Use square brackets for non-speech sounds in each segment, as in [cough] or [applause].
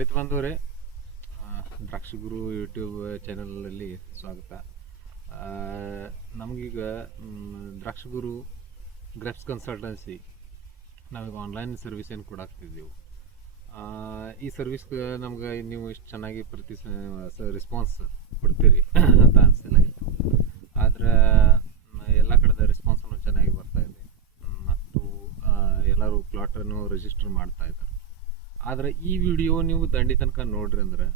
ರೈತ ಬಂದವರೇ ದ್ರಾಕ್ಷಿ ಗುರು ಯೂಟ್ಯೂಬ್ ಚಾನಲಲ್ಲಿ ಸ್ವಾಗತ. ನಮಗೀಗ ದ್ರಾಕ್ಷಿ ಗುರು ಗ್ರೆಪ್ಸ್ ಕನ್ಸಲ್ಟೆನ್ಸಿ ನಾವೀಗ ಆನ್ಲೈನ್ ಸರ್ವಿಸ್ ಏನು ಕೊಡಾಕ್ತಿದ್ದೆವು. ಈ ಸರ್ವಿಸ್ಗೆ ನಮ್ಗೆ ನೀವು ಇಷ್ಟು ಚೆನ್ನಾಗಿ ಪ್ರತಿ ರೆಸ್ಪಾನ್ಸ್ ಕೊಡ್ತೀರಿ [coughs] ಅಂತ ಅನಿಸ್ತಿಲ್ಲಾಗಿತ್ತು ಆದ್ರೆ ಆದರೆ, ಎಲ್ಲ ಕಡೆದ ರೆಸ್ಪಾನ್ಸನ್ನು ಚೆನ್ನಾಗಿ ಬರ್ತಾ ಇದೆ. ಮತ್ತು ಎಲ್ಲರೂ ಪ್ಲಾಟನ್ನು ರಿಜಿಸ್ಟರ್ ಮಾಡ್ತಾ ಇದ್ದಾರೆ. ಆದ್ರೆ ಈ ವಿಡಿಯೋ ನೀವು ದಂಡಿ ತನಕ ನೋಡ್ರಿ ಅಂದ್ರೆ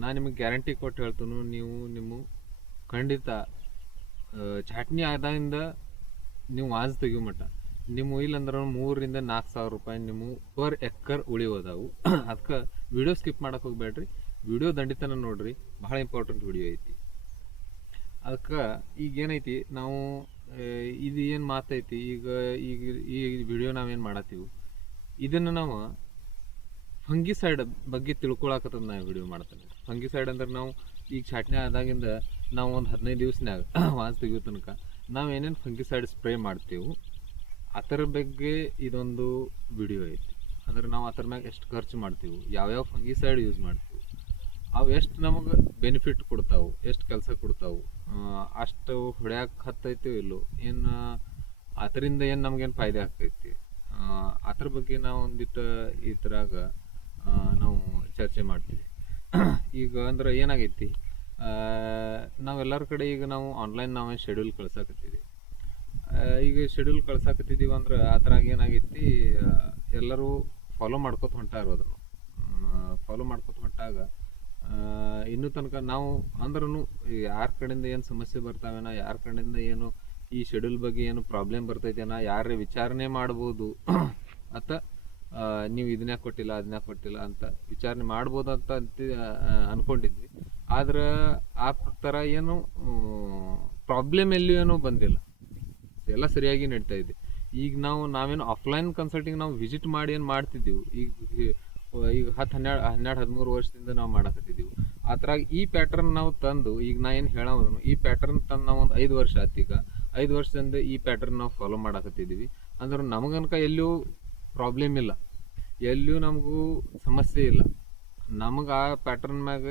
ನಾನು ನಿಮಗೆ ಗ್ಯಾರಂಟಿ ಕೊಟ್ಟು ಹೇಳ್ತೀನಿ, ನೀವು ನಿಮ್ಮ ಖಂಡಿತ ಚಟ್ನಿ ಆದಾಯಿಂದ ನೀವು ವಾಜ್ ತೆಗಿಯೋ ಮಟ್ಟ. ನಿಮ್ಮ ಇಲ್ಲಂದ್ರೆ ಮೂರರಿಂದ ನಾಲ್ಕು ಸಾವಿರ ರೂಪಾಯಿ ನಿಮ್ಮ ಪರ್ ಎಕ್ಕರ್ ಉಳಿಯೋದಾವು. [clears throat] ಅದಕ್ಕೆ ವಿಡಿಯೋ ಸ್ಕಿಪ್ ಮಾಡಕ್ಕೆ ಹೋಗ್ಬೇಡ್ರಿ. ವಿಡಿಯೋ ದಂಡಿತನ ನೋಡ್ರಿ, ಬಹಳ ಇಂಪಾರ್ಟೆಂಟ್ ವಿಡಿಯೋ ಐತಿ. ಅದಕ್ಕೆ ಈಗ ಏನೈತಿ ನಾವು ಇದು ಏನು ಮಾತೈತಿ, ಈಗ ಈಗ ಈ ವಿಡಿಯೋ ನಾವೇನು ಮಾಡತ್ತೀವಿ. ಇದನ್ನು ನಾವು ಫಂಗಿಸೈಡ್ ಬಗ್ಗೆ ತಿಳ್ಕೊಳಕತ್ತದ ನಾ ವಿಡಿಯೋ ಮಾಡ್ತೇನೆ. ಫಂಗಿಸೈಡ್ ಅಂದ್ರೆ ನಾವು ಈಗ ಚಾಟ್ನಿ ಆದಾಗಿಂದ ನಾವು ಒಂದು ಹದಿನೈದು ದಿವಸನಾಗ [clears throat] ವಾಸ್ ತೆಗಿಯೋ ತನಕ ನಾವು ಏನೇನು ಫಂಗಿಸೈಡ್ ಸ್ಪ್ರೇ ಮಾಡ್ತೀವಿ ಅದರ ಬಗ್ಗೆ ಇದೊಂದು ವಿಡಿಯೋ ಐತಿ. ಅಂದ್ರೆ ನಾವು ಅದ್ರ ಮ್ಯಾಗ ಎಷ್ಟು ಖರ್ಚು ಮಾಡ್ತೀವಿ, ಯಾವ್ಯಾವ ಫಂಗಿಸೈಡ್ ಯೂಸ್ ಮಾಡ್ತೀವಿ, ಅವು ಎಷ್ಟು ನಮಗೆ ಬೆನಿಫಿಟ್ ಕೊಡ್ತಾವೆ, ಎಷ್ಟು ಕೆಲಸ ಕೊಡ್ತಾವೆ ಅಷ್ಟು ಹೊಡ್ಯಾಕೆ ಹತ್ತೈತೋ ಇಲ್ಲೋ, ಏನು, ಅದರಿಂದ ಏನು ನಮಗೇನು ಫಾಯ್ದೆ ಆಗ್ತೈತಿ. ಅದ್ರ ಬಗ್ಗೆ ನಾವು ಒಂದಿಟ್ಟು ಈ ಥರಾಗ ನಾವು ಚರ್ಚೆ ಮಾಡ್ತೀವಿ. ಈಗ ಅಂದ್ರೆ ಏನಾಗೈತಿ? ಆ, ನಾವೆಲ್ಲರ ಕಡೆ ಈಗ ನಾವು ಆನ್ಲೈನ್ ನಾವೇ ಶೆಡ್ಯೂಲ್ ಕಳ್ಸಾಕತ್ತಿದ್ದೀವಿ ಈಗ ಶೆಡ್ಯೂಲ್ ಕಳ್ಸಾಕತ್ತಿದ್ದೀವಿ ಅಂದ್ರೆ ಅದ್ರಾಗ ಏನಾಗೈತಿ? ಎಲ್ಲರೂ ಫಾಲೋ ಮಾಡ್ಕೊತ ಹೊಂಟಾರ ಅದನ್ನು. ಫಾಲೋ ಮಾಡ್ಕೊತ ಹೊಂಟಾಗ ಆ, ಇನ್ನೂ ತನಕ ನಾವು ಅಂದ್ರೂ ಯಾರ ಕಡೆಯಿಂದ ಏನು ಸಮಸ್ಯೆ ಬರ್ತಾವೇನೋ ಯಾರ ಕಡೆಯಿಂದ ಏನು ಈ ಶೆಡ್ಯೂಲ್ ಬಗ್ಗೆ ಏನು ಪ್ರಾಬ್ಲಮ್ ಬರ್ತೈತೇನೋ ಯಾರೇ ವಿಚಾರಣೆ ಮಾಡ್ಬೋದು ಆ, ನೀವು ಇದನ್ನ ಕೊಟ್ಟಿಲ್ಲ ಅದನ್ನ ಕೊಟ್ಟಿಲ್ಲ ಅಂತ ವಿಚಾರಣೆ ಮಾಡ್ಬೋದು ಅಂತ ಅಂತಿ ಆದ್ರೆ ಆ ಥರ ಏನು ಪ್ರಾಬ್ಲಮ್ ಎಲ್ಲೂ ಏನೂ ಬಂದಿಲ್ಲ. ಎಲ್ಲ ಸರಿಯಾಗಿ ನಡೀತಾ ಇದೆ. ಈಗ ನಾವು, ನಾವೇನು ಆಫ್ಲೈನ್ ಕನ್ಸಲ್ಟಿಂಗ್ ನಾವು ವಿಸಿಟ್ ಮಾಡಿ ಏನು ಮಾಡ್ತಿದ್ದೀವಿ? ಈಗ ಈಗ ಹತ್ತು ಹನ್ನೆರಡು ಹನ್ನೆರಡು, ಹದಿಮೂರು ವರ್ಷದಿಂದ ನಾವು ಮಾಡಕತ್ತಿದ್ದೀವಿ. ಆ ಥರ ಈ ಪ್ಯಾಟರ್ನ್ ನಾವು ತಂದು, ಈಗ ನಾ ಏನು ಹೇಳೋದನು, ಈ ಪ್ಯಾಟರ್ನ್ ತಂದು ನಾವು ಒಂದು ಐದು ವರ್ಷ ಆಯ್ತು ಈಗ. ಐದು ವರ್ಷದಿಂದ ಈ ಪ್ಯಾಟರ್ನ್ ನಾವು ಫಾಲೋ ಮಾಡಕತ್ತಿದ್ದೀವಿ. ಅಂದ್ರೆ ನಮಗನಕ ಎಲ್ಲೂ ಪ್ರಾಬ್ಲಮ್ ಇಲ್ಲ. ಎಲ್ಲಿಯೂ ನಮಗೂ ಸಮಸ್ಯೆ ಇಲ್ಲ. ನಮಗೆ ಆ ಪ್ಯಾಟರ್ನ್ ಮ್ಯಾಗ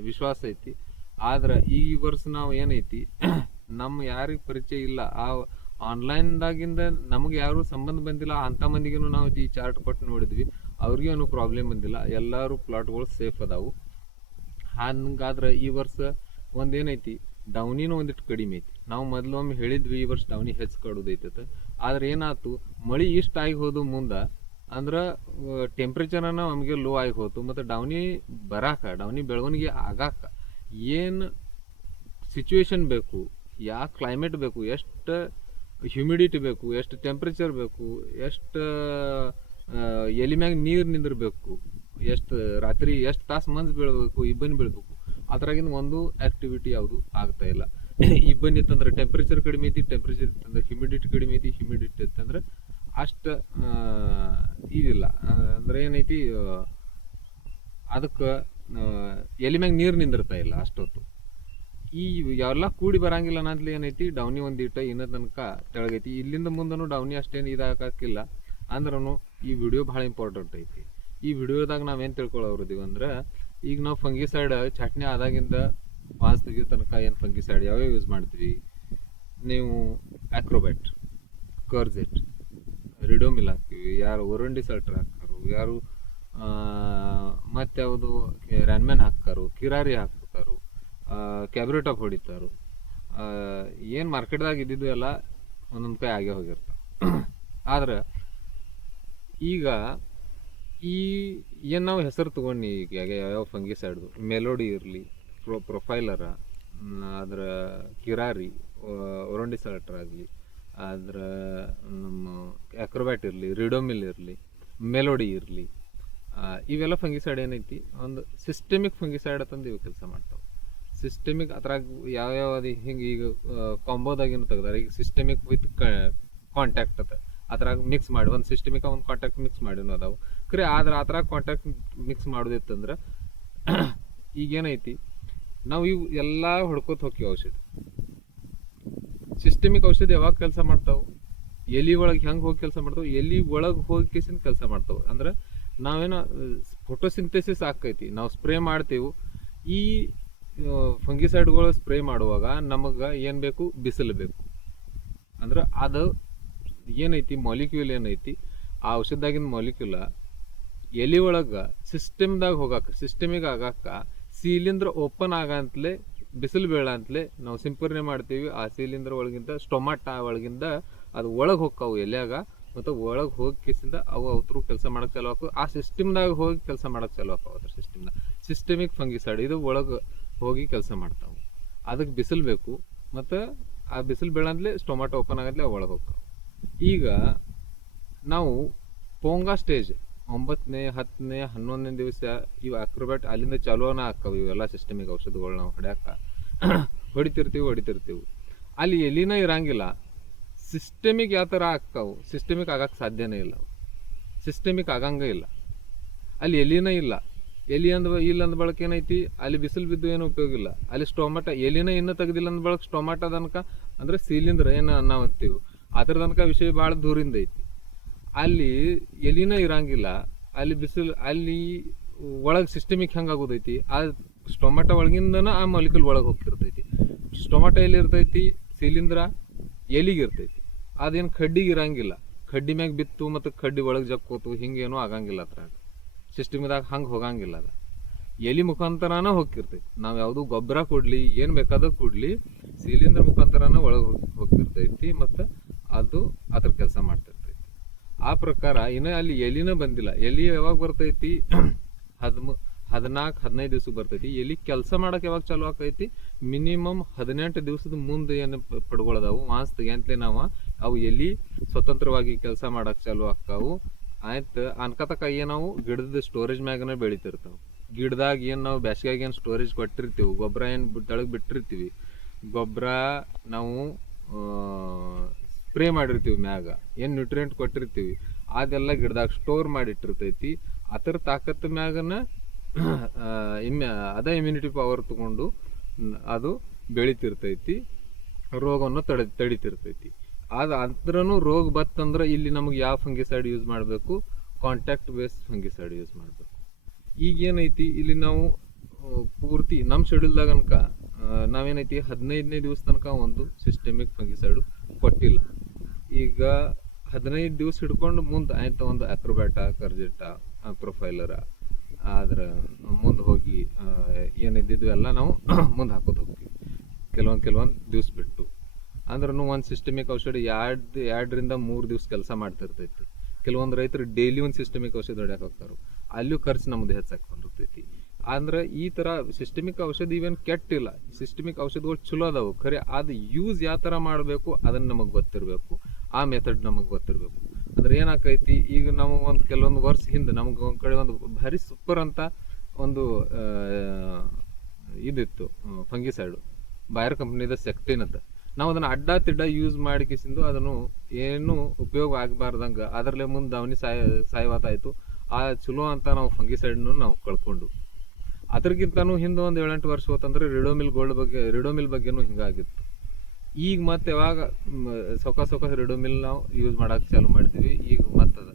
ವಿಶ್ವಾಸ ಐತಿ. ಆದ್ರೆ ಈ ವರ್ಷ ನಾವು ಏನೈತಿ [clears throat] ನಮ್ಮ ಯಾರಿಗೆ ಪರಿಚಯ ಇಲ್ಲ. ಆ ಆನ್ಲೈನ್ದಾಗಿಂದ ನಮಗೆ ಯಾರೂ ಸಂಬಂಧ ಬಂದಿಲ್ಲ. ಅಂಥ ಮಂದಿಗೂ ನಾವು ಈ ಚಾರ್ಟ್ ಕೊಟ್ಟು ನೋಡಿದ್ವಿ. ಅವ್ರಿಗೂ ಏನು ಪ್ರಾಬ್ಲಮ್ ಬಂದಿಲ್ಲ. ಎಲ್ಲರೂ ಪ್ಲಾಟ್ಗಳು ಸೇಫ್ ಅದಾವು. ಹಂಗಾದ್ರೆ ಈ ವರ್ಷ ಒಂದೇನೈತಿ ಡೌನಿನೂ ಒಂದಿಷ್ಟು ಕಡಿಮೆ ಐತಿ. ನಾವು ಮೊದಲೊಮ್ಮೆ ಹೇಳಿದ್ವಿ, ಈ ವರ್ಷ ಡೌನಿ ಹೆಚ್ಚು ಕಡೋದೈತತ. ಆದ್ರೆ ಏನಾಯ್ತು? ಮಳಿ ಇಷ್ಟ ಆಗಿ ಹೋದು ಮುಂದೆ, ಅಂದ್ರೆ ಟೆಂಪ್ರೇಚರನ ನಮಗೆ ಲೋ ಆಗಿ ಹೋಯ್ತು ಮತ್ತು ಡೌನಿ ಬರಾಕ ಡೌನಿ ಬೆಳವಣಿಗೆ ಆಗಾಕ ಏನು ಸಿಚುವೇಶನ್ ಬೇಕು, ಯಾವ ಕ್ಲೈಮೇಟ್ ಬೇಕು, ಎಷ್ಟು ಹ್ಯುಮಿಡಿಟಿ ಬೇಕು, ಎಷ್ಟು ಟೆಂಪ್ರೇಚರ್ ಬೇಕು, ಎಷ್ಟು ಎಲೆ ಮ್ಯಾಗ ನೀರು ನಿಂದಿರಬೇಕು, ಎಷ್ಟು ರಾತ್ರಿ ಎಷ್ಟು ತಾಸು ಮಂಜು ಬೀಳಬೇಕು, ಇಬ್ಬನಿ ಬೀಳಬೇಕು ಅದ್ರಾಗಿನ ಒಂದು ಆಕ್ಟಿವಿಟಿ ಯಾವುದು ಆಗ್ತಾ ಇಲ್ಲ. ಇಬ್ಬನಿ ಇತ್ತಂದ್ರೆ ಟೆಂಪ್ರೇಚರ್ ಕಡಿಮೆ ಐತಿ ಟೆಂಪ್ರೇಚರ್ ಇತ್ತಂದ್ರೆ ಹ್ಯುಮಿಡಿಟಿ ಕಡಿಮೆ ಐತಿ ಹ್ಯುಮಿಡಿಟಿ ಇತ್ತಂದ್ರೆ ಅಷ್ಟು ಇದಿಲ್ಲ. ಅಂದ್ರೆ ಏನೈತಿ ಅದಕ್ಕೆ ಎಲೆ ಮ್ಯಾಗ ನೀರು ನಿಂದಿರ್ತಾ ಇಲ್ಲ ಅಷ್ಟೊತ್ತು. ಈ ಎಲ್ಲ ಕೂಡಿ ಬರಂಗಿಲ್ಲ ಅನ್ನೋದ್ಲಿ ಏನೈತಿ, ಡೌನಿ ಒಂದಿಟ್ಟ ಇನ್ನ ತನಕ ತೆಳಗೈತಿ. ಇಲ್ಲಿಂದ ಮುಂದನು ಡೌನಿ ಅಷ್ಟೇನು ಇದಾಗಕ್ಕಿಲ್ಲ ಅಂದ್ರೂ ಈ ವಿಡಿಯೋ ಭಾಳ ಇಂಪಾರ್ಟೆಂಟ್ ಐತಿ. ಈ ವಿಡಿಯೋದಾಗ ನಾವೇನು ತಿಳ್ಕೊಳ್ಳೋರಿದೀವಿ ಅಂದ್ರೆ ಈಗ ನಾವು ಫಂಗಿಸೈಡ್ ಚಟ್ನಿ ಆದಾಗಿಂದ ವಾಸ್ ತೆಗಿಯೋ ತನಕ ಏನು ಫಂಗಿಸೈಡ್ ಯಾವ್ಯಾವ ಯೂಸ್ ಮಾಡ್ತೀವಿ ನೀವು ಆಕ್ರೋಬ್ಯಾಟ್ ಕರ್ಜೆಟ್ ರಿಡೋಮಿಲ್ ಹಾಕ್ತೀವಿ, ಯಾರು ಒರಂಡಿ ಸಲ್ಟ್ರ್ ಹಾಕ್ತಾರು, ಯಾರು ಮತ್ಯಾವುದು ರ್ಯಾನ್ಮ್ಯಾನ್ ಹಾಕ್ತಾರು, ಕಿರಾರಿ ಹಾಕ್ತಾರೋ ಕ್ಯಾಬ್ರೇಟಪ್ ಹೊಡಿತಾರು ಏನು ಮಾರ್ಕೆಟ್ದಾಗ ಇದ್ದಿದ್ದು ಎಲ್ಲ ಒಂದೊಂದು ಕೈ ಆಗೇ ಹೋಗಿರ್ತಾವೆ. [clears throat] ಆದ್ರೆ ಈಗ ಈ, ಏನು ನಾವು ಹೆಸರು ತೊಗೊಂಡು ಈಗ ಯಾವ್ಯಾವ ಫಂಗಿಸೈಡ್ದು ಮೆಲೋಡಿ ಇರಲಿ ಪ್ರೊ, ಪ್ರೊಫೈಲರ ಅದರ ಕಿರಾರಿ ಒರಂಡಿ ಸೆಲೆಕ್ಟರ್ ಆಗಲಿ ಅದರ ನಮ್ಮ ಆಕ್ರೋಬ್ಯಾಟ್ ಇರಲಿ, ರಿಡೋಮಿಲ್ ಇರಲಿ, ಮೆಲೋಡಿ ಇರಲಿ ಇವೆಲ್ಲ ಫಂಗಿಸೈಡ್ ಏನೈತಿ? ಒಂದು ಸಿಸ್ಟಮಿಕ್ ಫಂಗಿಸೈಡ್ ಅಂತಂದು ಇವು ಕೆಲಸ ಮಾಡ್ತಾವೆ. ಸಿಸ್ಟಮಿಕ್ ಅದ್ರಾಗ ಯಾವ್ಯಾವ ಅದು ಹಿಂಗೆ ಈಗ ಕಾಂಬೋದಾಗೇನು ತೆಗ್ದಾರೆ. ಈಗ ಸಿಸ್ಟಮಿಕ್ ವಿತ್ ಕಾಂಟ್ಯಾಕ್ಟ್ ಅದ. ಅದ್ರಾಗ ಮಿಕ್ಸ್ ಮಾಡಿ, ಒಂದು ಸಿಸ್ಟಮಿಕ ಒಂದು ಕಾಂಟ್ಯಾಕ್ಟ್ ಮಿಕ್ಸ್ ಮಾಡಿನೂ ಅದಾವು. ಕರೆ ಆದ್ರೆ ಅದ್ರಾಗ ಕಾಂಟ್ಯಾಕ್ಟ್ ಮಿಕ್ಸ್ ಮಾಡೋದಿತ್ತಂದ್ರೆ, ಈಗೇನೈತಿ? ನಾವು ಇವು ಎಲ್ಲ ಹೊಡ್ಕೋತ ಹೋಗ್ತೀವಿ ಔಷಧಿ. ಸಿಸ್ಟಮಿಕ್ ಔಷಧಿ ಯಾವಾಗ ಕೆಲಸ ಮಾಡ್ತಾವೆ? ಎಲಿ ಒಳಗೆ ಹೆಂಗೆ ಹೋಗಿ ಕೆಲಸ ಮಾಡ್ತಾವೆ? ಎಲಿ ಒಳಗೆ ಹೋಗಿ ಕೆಲಸ ಮಾಡ್ತಾವೆ. ಅಂದ್ರೆ ನಾವೇನೋ ಫೋಟೋಸಿಂಥೆಸಿಸ್ ಆಕೈತಿ ನಾವು ಸ್ಪ್ರೇ ಮಾಡ್ತೀವಿ. ಈ ಫಂಗಿಸೈಡ್ಗಳು ಸ್ಪ್ರೇ ಮಾಡುವಾಗ ನಮಗೆ ಏನು ಬೇಕು? ಬಿಸಿಲು ಬೇಕು. ಅಂದ್ರೆ ಅದು ಏನೈತಿ? ಮಾಲಿಕ್ಯೂಲ್ ಏನೈತಿ? ಆ ಔಷಧದಾಗಿನ ಮಾಲಿಕ್ಯೂಲ ಎಲಿ ಒಳಗೆ ಸಿಸ್ಟಮ್ದಾಗ ಹೋಗಾಕ ಸಿಸ್ಟಮಿಗೆ ಆಗಾಕ ಸೀಲಿಂದ್ರ ಓಪನ್ ಆಗಂತಲೇ, ಬಿಸಿಲು ಬೀಳ ಅಂತಲೇ ನಾವು ಸಿಂಪರಣೆ ಮಾಡ್ತೀವಿ. ಆ ಸೀಲಿಂದ್ರ ಒಳಗಿಂದ, ಸ್ಟೊಮಾಟ ಒಳಗಿಂದ ಅದು ಒಳಗೆ ಹೋಗ್ತಾವು ಎಲ್ಯಾಗ. ಮತ್ತು ಒಳಗೆ ಹೋಗಿ ಕಿಸಿಂದ ಅವು ಅವ್ರು ಕೆಲಸ ಮಾಡಕ್ಕೆ ಚಲೋ ಆಕು ಆ ಸಿಸ್ಟಮ್ದಾಗ ಹೋಗಿ ಕೆಲಸ ಮಾಡಕ್ಕೆ ಚಲೋ ಆಕಾವ ಅದ್ರ ಸಿಸ್ಟಮ್ನ ಸಿಸ್ಟಮಿಕ್ ಫಂಗಿಸೈಡ್ ಇದು ಒಳಗೆ ಹೋಗಿ ಕೆಲಸ ಮಾಡ್ತಾವೆ. ಅದಕ್ಕೆ ಬಿಸಿಲು ಬೇಕು. ಮತ್ತು ಆ ಬಿಸಿಲು ಬೇಳಂತಲೆ ಸ್ಟೊಮಾಟೊ ಓಪನ್ ಆಗಂತಲೇ ಒಳಗೆ ಹೋಗ್ತಾವೆ ಈಗ ನಾವು ಪೋಂಗಾ ಸ್ಟೇಜ್ ಒಂಬತ್ತನೇ, ಹತ್ತನೇ, ಹನ್ನೊಂದನೇ ದಿವಸ ಇವು ಅಕ್ರೋಬ್ಯಾಟ್ ಅಲ್ಲಿಂದ ಚಾಲುವನ ಹಾಕವು ಇವೆಲ್ಲ ಸಿಸ್ಟಮಿಗೆ ಔಷಧಗಳು ನಾವು ಹೊಡ್ಯಾಕ. ಹೊಡಿತಿರ್ತೀವಿ ಹೊಡಿತಿರ್ತೀವಿ. ಅಲ್ಲಿ ಎಲ್ಲಿನ ಇರಂಗಿಲ್ಲ. ಸಿಸ್ಟಮಿಗೆ ಯಾವ ಥರ ಆಕ್ಕಾವು ಸಿಸ್ಟಮಿಕ್ ಆಗಕ್ಕೆ ಸಾಧ್ಯನೇ ಇಲ್ಲ. ಸಿಸ್ಟಮಿಕ್ ಆಗಂಗೆ ಇಲ್ಲ. ಅಲ್ಲಿ ಎಲ್ಲಿನ ಇಲ್ಲ. ಎಲ್ಲಿ ಅಂದ ಇಲ್ಲ ಅಂದ ಬಳಕ ಏನೈತಿ? ಅಲ್ಲಿ ಬಿಸಿಲು ಬಿದ್ದು ಏನು ಉಪಯೋಗ ಇಲ್ಲ. ಅಲ್ಲಿ ಸ್ಟೊಮಾಟ ಎಲಿನ ಇನ್ನೂ ತೆಗ್ದಿಲ್ಲ ಅಂದ ಬಳಕ ಸ್ಟೊಮಾಟ ತನಕ ಅಂದ್ರೆ ಸೀಲಿಂದ್ರ ಏನು ಅನ್ನ ಅಂತೀವಿ. ಅದ್ರ ತನಕ ವಿಷಯ ಭಾಳ ದೂರಿಂದ ಐತಿ. ಅಲ್ಲಿ ಎಲಿನ ಇರಂಗಿಲ್ಲ. ಅಲ್ಲಿ ಬಿಸಿಲು, ಅಲ್ಲಿ ಒಳಗೆ ಸಿಸ್ಟಮಿಕ್ ಹೆಂಗೆ ಆಗೋದೈತಿ. ಆ ಸ್ಟೊಮ್ಯಾಟೊ ಒಳಗಿಂದನ ಆ ಮಲಿಕಲ್ ಒಳಗೆ ಹೋಗ್ತಿರ್ತೈತಿ. ಸ್ಟೊಮ್ಯಾಟೊ ಎಲ್ಲಿ ಇರ್ತೈತಿ? ಸಿಲಿಂದ್ರ ಎಲಿಗೆ ಇರ್ತೈತಿ. ಅದೇನು ಕಡ್ಡಿಗೆ ಇರಂಗಿಲ್ಲ. ಕಡ್ಡಿ ಮ್ಯಾಗ ಬಿತ್ತು ಮತ್ತು ಕಡ್ಡಿ ಒಳಗೆ ಜಕ್ಕೋತು, ಹಿಂಗೇನೂ ಆಗಂಗಿಲ್ಲ ಅದ್ರಾಗ. ಸಿಸ್ಟಮ್ದಾಗ ಹಂಗೆ ಹೋಗಂಗಿಲ್ಲ ಅದು. ಎಲಿ ಮುಖಾಂತರನ ಹೋಗ್ತಿರ್ತೈತಿ. ನಾವು ಯಾವುದು ಗೊಬ್ಬರ ಕೊಡ್ಲಿ, ಏನು ಬೇಕಾದ ಕೊಡ್ಲಿ, ಸಿಲಿಂದ್ರ ಮುಖಾಂತರನ ಒಳಗೆ ಹೋಗಿ, ಹೋಗ್ತಿರ್ತೈತಿ ಮತ್ತು ಅದು ಅದ್ರ ಕೆಲಸ ಮಾಡ್ತಿರ್ತೈತಿ ಆ ಪ್ರಕಾರ ಇನ್ನು ಅಲ್ಲಿ ಎಲಿನ ಬಂದಿಲ್ಲ. ಎಲಿ ಯಾವಾಗ ಬರ್ತೈತಿ? [clears throat] ಹದಿಮೂ ಹದಿನಾಲ್ಕು ಹದಿನೈದು ದಿವ್ಸಕ್ಕೆ ಬರ್ತೈತಿ. ಎಲಿ ಕೆಲಸ ಮಾಡಕ್ಕೆ ಯಾವಾಗ ಚಾಲು ಆಕೈತಿ ಮಿನಿಮಮ್ ಹದಿನೆಂಟು ದಿವಸದ ಮುಂದೆ ಏನು ಪಡ್ಕೊಳ್ಳೋದವು ಮಾಸ್ ತೆಗಿಯಂತಲೇ ನಾವು ಅವು ಎಲಿ ಸ್ವತಂತ್ರವಾಗಿ ಕೆಲಸ ಮಾಡಕ್ಕೆ ಚಾಲು ಆಕ್ತಾವು ಆಯ್ತು ಅನ್ಕತಕ್ಕ ಏನು ನಾವು ಗಿಡದ ಸ್ಟೋರೇಜ್ ಮ್ಯಾಗನ ಬೆಳಿತಿರ್ತಾವೆ. ಗಿಡದಾಗ ಏನು ನಾವು ಬ್ಯಾಸಿಗೆಗೆ ಏನು ಸ್ಟೋರೇಜ್ ಕೊಟ್ಟಿರ್ತೀವಿ? ಗೊಬ್ಬರ ಏನು ತೆಳಗೆ ಬಿಟ್ಟಿರ್ತೀವಿ? ಗೊಬ್ಬರ ನಾವು ಸ್ಪ್ರೇ ಮಾಡಿರ್ತೀವಿ ಮ್ಯಾಗ. ಏನು ನ್ಯೂಟ್ರಿಯೆಂಟ್ ಕೊಟ್ಟಿರ್ತೀವಿ. ಅದೆಲ್ಲ ಗಿಡದಾಗ ಸ್ಟೋರ್ ಮಾಡಿಟ್ಟಿರ್ತೈತಿ. ಅದರ ತಾಕತ್ತು ಮ್ಯಾಗನ ಇಮ್ಯ ಅದ ಇಮ್ಯುನಿಟಿ ಪವರ್ ತಗೊಂಡು ಅದು ಬೆಳಿತಿರ್ತೈತಿ. ರೋಗವನ್ನು ತಡೆ, ತಡಿತಿರ್ತೈತಿ. ಅದು ಅಂದ್ರೂ ರೋಗ ಬತ್ತಂದ್ರೆ ಇಲ್ಲಿ ನಮಗೆ ಯಾವ ಫಂಗಿಸೈಡ್ ಯೂಸ್ ಮಾಡಬೇಕು? ಕಾಂಟ್ಯಾಕ್ಟ್ ಬೇಸ್ ಫಂಗಿಸೈಡ್ ಯೂಸ್ ಮಾಡಬೇಕು. ಈಗ ಏನೈತಿ ಇಲ್ಲಿ ನಾವು ಪೂರ್ತಿ ನಮ್ಮ ಶೆಡ್ಯೂಲ್ದಾಗ ಅನ್ಕ ನಾವೇನೈತಿ? ಹದಿನೈದನೇ ದಿವಸ ತನಕ ಒಂದು ಸಿಸ್ಟಮಿಕ್ ಫಂಗಿಸೈಡು ಕೊಟ್ಟಿಲ್ಲ. ಈಗ ಹದಿನೈದು ದಿವಸ ಹಿಡ್ಕೊಂಡು ಮುಂದೆ ಆಯ್ತು ಒಂದು ಅಕ್ರೋಬ್ಯಾಟ ಕರ್ಜಿಟ್ಟ ಪ್ರೊಫೈಲರ ಆದ್ರೆ ಮುಂದೆ ಹೋಗಿ ಆ, ಏನಿದ್ದಿದ್ವು ಎಲ್ಲ ನಾವು [coughs] ಮುಂದೆ ಹಾಕೋದು ಹೋಗ್ತೀವಿ. ಕೆಲವೊಂದು ಕೆಲವೊಂದು ದಿವ್ಸ ಬಿಟ್ಟು. ಅಂದ್ರೂ ಒಂದು ಸಿಸ್ಟಮಿಕ್ ಔಷಧಿ ಎರಡು ಎರಡರಿಂದ ಮೂರು ದಿವ್ಸ ಕೆಲಸ ಮಾಡ್ತಿರ್ತೈತಿ. ಕೆಲವೊಂದು ರೈತರು ಡೈಲಿ ಒಂದು ಸಿಸ್ಟಮಿಕ್ ಔಷಧಿ ಹೊಡ್ಯಾಕೆ ಹೋಗ್ತಾರೆ. ಅಲ್ಲೂ ಖರ್ಚು ನಮ್ದು ಹೆಚ್ಚಾಗಿ ಬಂದಿರ್ತೈತಿ ಅಂದ್ರೆ ಈ ಥರ ಸಿಸ್ಟಮಿಕ್ ಔಷಧಿ ಇವೇನು ಕೆಟ್ಟಿಲ್ಲ. ಸಿಸ್ಟಮಿಕ್ ಔಷಧಿಗಳು ಚಲೋ ಅದಾವು. ಖರೆ ಅದು ಯೂಸ್ ಯಾವ ಥರ ಮಾಡಬೇಕು ಅದನ್ನು ನಮಗೆ ಗೊತ್ತಿರಬೇಕು. ಆ ಮೆಥಡ್ ನಮಗೆ ಗೊತ್ತಿರಬೇಕು. ಅಂದ್ರೆ ಏನಾಕೈತಿ, ಈಗ ನಾವು ಒಂದು ಕೆಲವೊಂದು ವರ್ಷ ಹಿಂದೆ ನಮ್ಗೆ ಒಂದು ಕಡೆ ಒಂದು ಭಾರಿ ಸೂಪರ್ ಅಂತ ಒಂದು ಇದಿತ್ತು ಫಂಗಿಸೈಡು ಬಾಯರ್ ಕಂಪ್ನಿದ ಅಂತ ನಾವು ಅದನ್ನು ಅಡ್ಡ ತಿಡ್ಡ ಯೂಸ್ ಮಾಡಿಕಿಸಿಂದು ಅದನ್ನು ಏನು ಉಪಯೋಗ ಆಗಬಾರ್ದಂಗ ಅದರಲ್ಲೇ ಮುಂದೆ ಅವನಿ ಸಾಯ ಸಾಯವಾತಾಯ್ತು ಆ ಚಲೋ ಅಂತ ನಾವು ಫಂಗಿಸೈಡ್ನು ನಾವು ಕಳ್ಕೊಂಡು. ಅದ್ರಗಿಂತನೂ ಹಿಂದೆ ಒಂದು ಏಳೆಂಟು ವರ್ಷ ಹೋತಂದ್ರೆ ರಿಡೋಮಿಲ್ ಗೋಲ್ಡ್ ಬಗ್ಗೆ ರಿಡೋಮಿಲ್ ಬಗ್ಗೆನೂ ಹಿಂಗಾಗಿತ್ತು. ಈಗ ಮತ್ತೆ ಯಾವಾಗ ಸೊಕ ಸೊಕ ರಿಡೋಮಿಲ್ ನಾವು ಯೂಸ್ ಮಾಡಕ್ಕೆ ಚಾಲು ಮಾಡ್ತೀವಿ. ಈಗ ಮತ್ತದ.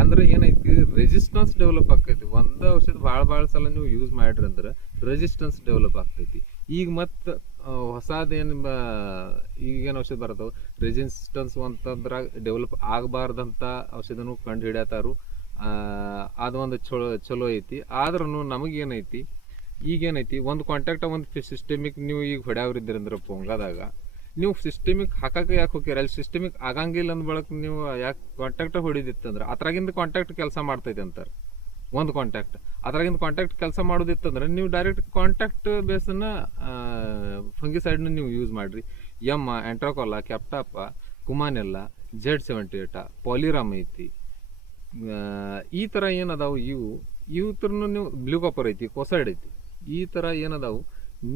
ಅಂದ್ರೆ ಏನೈತಿ ರೆಸಿಸ್ಟೆನ್ಸ್ ಡೆವಲಪ್ ಆಕೈತಿ ಒಂದು ಔಷಧ ಭಾಳ ಭಾಳ ಸಲ ನೀವು ಯೂಸ್ ಮಾಡ್ರಿ ಅಂದ್ರೆ ರೆಸಿಸ್ಟೆನ್ಸ್ ಡೆವಲಪ್ ಆಗ್ತೈತಿ. ಈಗ ಮತ್ತೆ ಹೊಸದೇನು ಈಗೇನು ಔಷಧ ಬರ್ತವೆ? ರೆಸಿಸ್ಟೆನ್ಸ್ ಅಂತಂದ್ರಾಗ ಡೆವಲಪ್ ಆಗಬಾರ್ದಂತ ಔಷಧನು ಕಂಡು ಹಿಡಿಯತಾರು. ಅದು ಒಂದು ಚಲೋ ಚಲೋ ಐತಿ. ಆದ್ರೂ ನಮಗೇನೈತಿ ಈಗೇನೈತಿ ಒಂದು ಕಾಂಟ್ಯಾಕ್ಟ್ ಒಂದು ಸಿಸ್ಟಮಿಕ್ ನೀವು ಈಗ ಹೊಡ್ಯಾವ್ರಿದ್ದೀರಂದ್ರೆ ಪೊಂಗದಾಗ ನೀವು ಸಿಸ್ಟಮಿಕ್ ಹಾಕಕ್ಕೆ ಯಾಕೆ ಹೋಗಿರ ಅಲ್ಲಿ ಸಿಸ್ಟಮಿಕ್ ಆಗಂಗಿಲ್ಲ ಅಂದ ಬಳಕ ನೀವು ಯಾಕೆ ಕಾಂಟ್ಯಾಕ್ಟ್ ಹೊಡಿದಿತ್ತಂದ್ರೆ, ಅದ್ರಾಗಿಂದ ಕಾಂಟ್ಯಾಕ್ಟ್ ಕೆಲಸ ಮಾಡ್ತೈತೆ ಅಂತಾರೆ. ಒಂದು ಕಾಂಟ್ಯಾಕ್ಟ್ ಅದ್ರಾಗಿಂದ ಕಾಂಟ್ಯಾಕ್ಟ್ ಕೆಲಸ ಮಾಡೋದಿತ್ತಂದ್ರೆ, ನೀವು ಡೈರೆಕ್ಟ್ ಕಾಂಟ್ಯಾಕ್ಟ್ ಬೇಸನ್ನ ಫಂಗಿಸೈಡ್ನ ನೀವು ಯೂಸ್ ಮಾಡಿರಿ. ಎಮ್ಮ ಎಂಟ್ರಾಕೋಲ ಕ್ಯಾಪ್ಟಾಪ ಕುಮಾನೆಲ್ಲ ಜೆಡ್ ಸೆವೆಂಟಿ ಏಟ ಪಾಲಿರಾಮ್ ಐತಿ ಈ ಥರ ಏನದಾವು ಇವು? ಇವು ನೀವು ಬ್ಲೂ ಕಾಪರ್ ಐತಿ ಕೊಸೈಡ್ ಐತಿ. ಈ ಥರ ಏನದಾವು?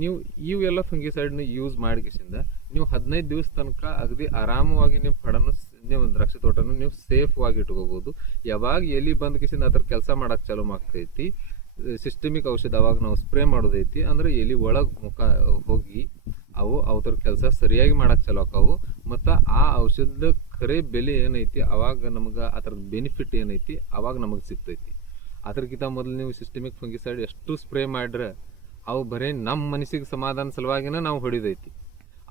ನೀವು ಇವೆಲ್ಲ ಫಂಗಿಸೈಡ್ನ ಯೂಸ್ ಮಾಡಿಕಿಸಿಂದ ನೀವು ಹದಿನೈದು ದಿವಸ ತನಕ ಅಗದಿ ಆರಾಮವಾಗಿ ನೀವು ಪಡನ್ನು ನಿಮ್ಮ ನೀವು ದ್ರಾಕ್ಷಿ ತೋಟನ ನೀವು ಸೇಫ್ ಆಗಿ ಇಟ್ಕೋಬಹುದು ಯಾವಾಗ ಎಲ್ಲಿ ಬಂದ್ ಅದ್ರ ಕೆಲಸ ಮಾಡೋಕ್ಕೆ ಚಾಲೂ ಆಗ್ತೈತಿ ಸಿಸ್ಟಮಿಕ್ ಔಷಧ ಅವಾಗ ನಾವು ಸ್ಪ್ರೇ ಮಾಡೋದೈತಿ, ಅಂದ್ರೆ ಎಲ್ಲಿ ಒಳಗೆ ಮುಖ, ಹೋಗಿ ಅವು ಅವ್ರ ಕೆಲಸ ಸರಿಯಾಗಿ ಮಾಡಕ್ಕೆ ಚಾಲೂ ಆಕಾವು ಮತ್ತು ಆ ಔಷಧದ ಖರೆ ಬೆಲೆ ಏನೈತಿ, ಅವಾಗ ನಮ್ಗೆ ಅದ್ರದ್ದು ಬೆನಿಫಿಟ್ ಏನೈತಿ, ಅವಾಗ ನಮಗೆ ಸಿಗ್ತೈತಿ. ಅದ್ರಕ್ಕಿಂತ ಮೊದಲು ನೀವು ಸಿಸ್ಟಮಿಕ್ ಫಂಗಿಸೈಡ್ ಎಷ್ಟು ಸ್ಪ್ರೇ ಮಾಡ್ರೆ ಅವು ಬರೀ ನಮ್ಮ ಮನಸ್ಸಿಗೆ ಸಮಾಧಾನ ಸಲುವಾಗಿನ ನಾವು ಹೊಡಿದೈತಿ.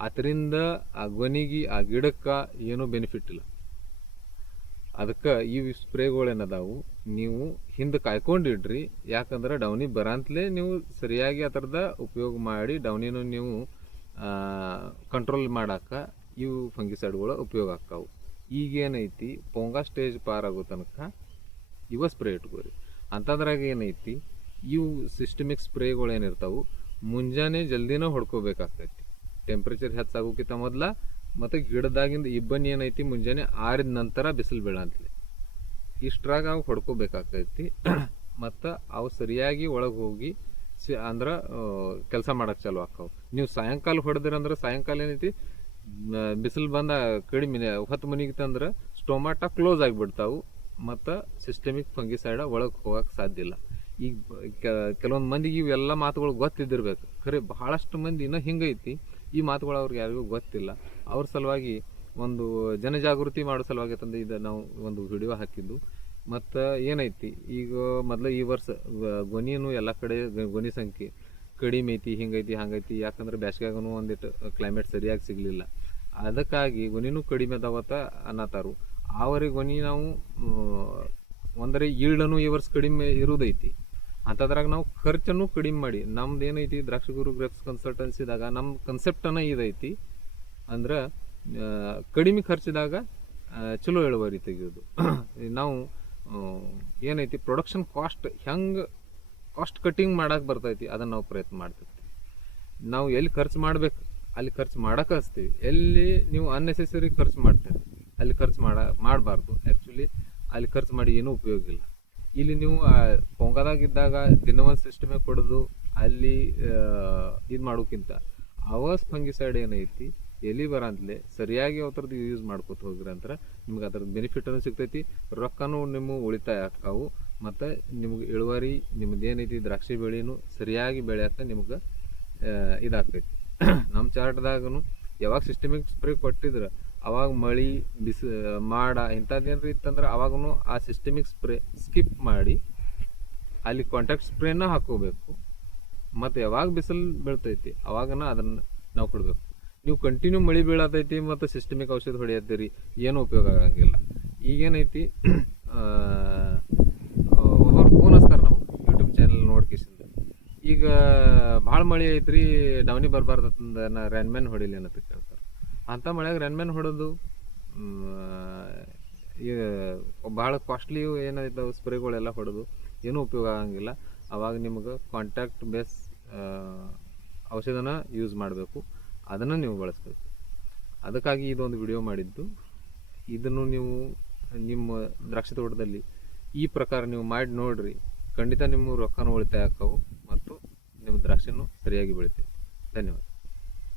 ಅದರಿಂದ ಆ ಗೊನಿಗೆ ಆ ಗಿಡಕ್ಕೆ ಏನೂ ಬೆನಿಫಿಟ್ ಇಲ್ಲ. ಅದಕ್ಕೆ ಈ ಸ್ಪ್ರೇಗಳೇನದಾವು ನೀವು ಹಿಂದೆ ಕಾಯ್ಕೊಂಡಿಡ್ರಿ. ಯಾಕಂದ್ರೆ ಡೌನಿ ಬರಂತಲೇ ನೀವು ಸರಿಯಾಗಿ ಆ ಉಪಯೋಗ ಮಾಡಿ ಡೌನಿನ ನೀವು ಕಂಟ್ರೋಲ್ ಮಾಡಕ್ಕೆ ಇವು ಫಂಗಿಸೈಡ್ಗಳು ಉಪಯೋಗ ಆಕ್ಕಾವು ಈಗೇನೈತಿ? ಪೊಂಗ ಸ್ಟೇಜ್ ಪಾರಾಗೋ ತನಕ ಇವ ಸ್ಪ್ರೇ ಇಟ್ಕೋರಿ. ಅಂಥದ್ರಾಗ ಏನೈತಿ? ಇವು ಸಿಸ್ಟಮಿಕ್ ಸ್ಪ್ರೇಗಳು ಏನಿರ್ತಾವು ಮುಂಜಾನೆ ಜಲ್ದಿನ ಹೊಡ್ಕೋಬೇಕಾಗ್ತೈತಿ. ಟೆಂಪ್ರೇಚರ್ ಹೆಚ್ಚಾಗೋಕ್ಕಿಂತ ಮೊದಲ, ಮತ್ತು ಗಿಡದಾಗಿಂದ ಇಬ್ಬನಿ ಏನೈತಿ, ಮುಂಜಾನೆ ಆರಿದ ನಂತರ ಬಿಸಿಲು ಬೀಳಂತಲಿ. ಇಷ್ಟರಾಗ ಅವು ಹೊಡ್ಕೋಬೇಕಾಗ್ತೈತಿ. [clears throat] ಮತ್ತು ಅವು ಸರಿಯಾಗಿ ಒಳಗೆ ಹೋಗಿ ಸಿ, ಅಂದ್ರೆ ಕೆಲಸ ಮಾಡೋಕ್ಕೆ ಚಾಲು ಆಕ್ಕವು ನೀವು ಸಾಯಂಕಾಲ ಹೊಡೆದ್ರಂದ್ರೆ ಸಾಯಂಕಾಲ ಏನೈತಿ ಬಿಸಿಲು ಬಂದ ಕಡಿಮೆ, ಹೊತ್ತು ತಂದ್ರೆ ಸ್ಟೊಮಾಟ ಕ್ಲೋಸ್ ಆಗಿಬಿಡ್ತಾವೆ. ಮತ್ತು ಸಿಸ್ಟಮಿಕ್ ಫಂಗಿಸೈಡ ಒಳಗೆ ಹೋಗಕ್ಕೆ ಸಾಧ್ಯ ಇಲ್ಲ. ಈಗ ಕೆಲವೊಂದು ಮಂದಿಗೆ ಇವೆಲ್ಲ ಮಾತುಗಳು ಗೊತ್ತಿದ್ದಿರ್ಬೇಕು. ಖರೆ, ಬಹಳಷ್ಟು ಮಂದಿ ಇನ್ನೂ ಹಿಂಗೈತಿ. ಈ ಮಾತುಗಳು ಅವ್ರಿಗೆ ಯಾರಿಗೂ ಗೊತ್ತಿಲ್ಲ. ಅವ್ರ ಸಲುವಾಗಿ ಒಂದು ಜನಜಾಗೃತಿ ಮಾಡೋ ಸಲುವಾಗಿ ತಂದು ಇದು ನಾವು ಒಂದು ವಿಡಿಯೋ ಹಾಕಿದ್ದು. ಮತ್ತು ಏನೈತಿ? ಈಗ ಮೊದಲು ಈ ವರ್ಷ ಗೊನಿಯೂ ಎಲ್ಲ ಕಡೆ ಗೊನಿ ಸಂಖ್ಯೆ ಕಡಿಮೆ ಐತಿ, ಹಿಂಗೈತಿ, ಹಂಗೈತಿ. ಯಾಕಂದ್ರೆ ಬ್ಯಾಸ್ಗ್ಯಾಗನು ಒಂದಿಟ್ಟು ಕ್ಲೈಮೇಟ್ ಸರಿಯಾಗಿ ಸಿಗಲಿಲ್ಲ. ಅದಕ್ಕಾಗಿ ಗೊನಿನೂ ಕಡಿಮೆ ಅದಾವತ್ತ ಅನ್ನತಾರು. ಆವರೆ ಗೊನಿ ನಾವು ಒಂದರೆ ಈಲ್ಡನು ಈ ವರ್ಷ ಕಡಿಮೆ ಇರುವುದೈತಿ ಅಂಥದ್ರಾಗ ನಾವು ಖರ್ಚನ್ನು ಕಡಿಮೆ ಮಾಡಿ, ನಮ್ದು ಏನೈತಿ ದ್ರಾಕ್ಷಿಗುರು ಗ್ರೇಪ್ಸ್ ಕನ್ಸಲ್ಟೆನ್ಸಿದಾಗ ನಮ್ಮ ಕನ್ಸೆಪ್ಟನ್ನು ಇದೈತಿ. ಅಂದ್ರೆ ಕಡಿಮೆ ಖರ್ಚಿದಾಗ ಚಲೋ ಇಳುವರಿ ತೆಗೆಯೋದು. ನಾವು ಏನೈತಿ ಪ್ರೊಡಕ್ಷನ್ ಕಾಸ್ಟ್ ಹೆಂಗೆ ಕಾಸ್ಟ್ ಕಟ್ಟಿಂಗ್ ಮಾಡಕ್ಕೆ ಬರ್ತೈತಿ, ಅದನ್ನು ನಾವು ಪ್ರಯತ್ನ ಮಾಡ್ತಿರ್ತೀವಿ. ನಾವು ಎಲ್ಲಿ ಖರ್ಚು ಮಾಡ್ಬೇಕು, ಅಲ್ಲಿ ಖರ್ಚು ಮಾಡಕ್ಕೆ ಹಚ್ತೀವಿ. ಎಲ್ಲಿ ನೀವು ಅನ್ನೆಸೆಸರಿ ಖರ್ಚು ಮಾಡ್ತೀರಿ, ಅಲ್ಲಿ ಖರ್ಚು ಮಾಡ, ಮಾಡಬಾರ್ದು. ಆ್ಯಕ್ಚುಲಿ ಅಲ್ಲಿ ಖರ್ಚು ಮಾಡಿ ಏನೂ ಉಪಯೋಗ ಇಲ್ಲ. ಇಲ್ಲಿ ನೀವು ಪೊಂಗದಾಗ ಇದ್ದಾಗ ದಿನ ಒಂದು ಸಿಸ್ಟಮೇ ಕೊಡೋದು, ಅಲ್ಲಿ ಇದು ಮಾಡೋಕ್ಕಿಂತ. ಅವಸ್ ಫಂಗಿಸೈಡ್ ಏನೈತಿ ಎಲ್ಲಿ ಬರಂತಲೇ ಸರಿಯಾಗಿ ಅವ್ರದ್ದು ಯೂಸ್ ಮಾಡ್ಕೊತ ಅಂತ ನಿಮ್ಗೆ ಅದ್ರದ್ದು ಬೆನಿಫಿಟನ್ನು ಸಿಗ್ತೈತಿ. ರೊಕ್ಕನೂ ನಿಮ್ಮ ಉಳಿತಾಯ ಆಕ್ಕಾವು ಮತ್ತು ನಿಮ್ಗೆ ಇಳುವರಿ, ನಿಮ್ದು ಏನೈತಿ, ದ್ರಾಕ್ಷಿ ಬೆಳೆನೂ ಸರಿಯಾಗಿ ಬೆಳೆಯಕ್ಕೆ ನಿಮ್ಗೆ ಇದಾಗ್ತೈತಿ. [clears throat] ನಮ್ಮ ಚಾರ್ಟ್ದಾಗೂ ಯಾವಾಗ ಸಿಸ್ಟಮಿಕ್ ಸ್ಪ್ರೇ ಕೊಟ್ಟಿದ್ರೆ ಅವಾಗ ಮಳೆ, ಬಿಸಿ, ಮಾಡ ಇಂಥದ್ದೇನಾರು ಇತ್ತಂದ್ರೆ ಅವಾಗೂ ಆ ಸಿಸ್ಟಮಿಕ್ ಸ್ಪ್ರೇ ಸ್ಕಿಪ್ ಮಾಡಿ ಅಲ್ಲಿ ಕಾಂಟ್ಯಾಕ್ಟ್ ಸ್ಪ್ರೇನ ಹಾಕೋಬೇಕು. ಮತ್ತು ಯಾವಾಗ ಬಿಸಿಲು ಬೀಳ್ತೈತಿ ಅವಾಗನ ಅದನ್ನು ನಾವು ಕೊಡಬೇಕು. ನೀವು ಕಂಟಿನ್ಯೂ ಮಳೆ ಬೀಳತೈತಿ ಮತ್ತು ಸಿಸ್ಟಮಿಕ್ ಔಷಧ ಹೊಡೆಯತ್ತೀರಿ ಏನೂ ಉಪಯೋಗ ಆಗಂಗಿಲ್ಲ. ಈಗೇನೈತಿ ಒಬ್ಬರು ಫೋನ್ ಹಚ್ತಾರೆ ನಮಗೆ ಯೂಟ್ಯೂಬ್ ಚಾನಲ್ ನೋಡ್ಕಿಸಿಂದ ಈಗ ಭಾಳ ಮಳೆ ಐತ್ರಿ ಡವನಿ ಬರಬಾರ್ದು ನಾ ರ್ಯಾನ್ಮ್ಯಾನ್ ಹೊಡಿಲಿ ಅನ್ನತ್ತ ಕೇಳ್ತಾರೆ ಅಂಥ ಮಳೆಯಾಗ ರ್ಯಾನ್ಮ್ಯಾನ್ ಹೊಡೋದು ಭಾಳ ಕಾಸ್ಟ್ಲಿ ಏನಾಯ್ತವೆ ಸ್ಪ್ರೇಗಳೆಲ್ಲ ಹೊಡೆದು, ಏನೂ ಉಪಯೋಗ ಆಗಂಗಿಲ್ಲ. ಅವಾಗ ನಿಮ್ಗೆ ಕಾಂಟ್ಯಾಕ್ಟ್ ಬೇಸ್ ಔಷಧನ ಯೂಸ್ ಮಾಡಬೇಕು. ಅದನ್ನು ನೀವು ಬಳಸಬೇಕು. ಅದಕ್ಕಾಗಿ ಇದೊಂದು ವಿಡಿಯೋ ಮಾಡಿದ್ದು. ಇದನ್ನು ನೀವು ನಿಮ್ಮ ದ್ರಾಕ್ಷಿ ತೋಟದಲ್ಲಿ ಈ ಪ್ರಕಾರ ನೀವು ಮಾಡಿ ನೋಡ್ರಿ. ಖಂಡಿತ ನಿಮ್ಮ ರೊಕ್ಕನೂ ಉಳಿತಾಯ ಆಕ್ಕವು ಮತ್ತು ನಿಮ್ಮ ದ್ರಾಕ್ಷಿನೂ ಸರಿಯಾಗಿ ಬೆಳಿತೀವಿ ಧನ್ಯವಾದ.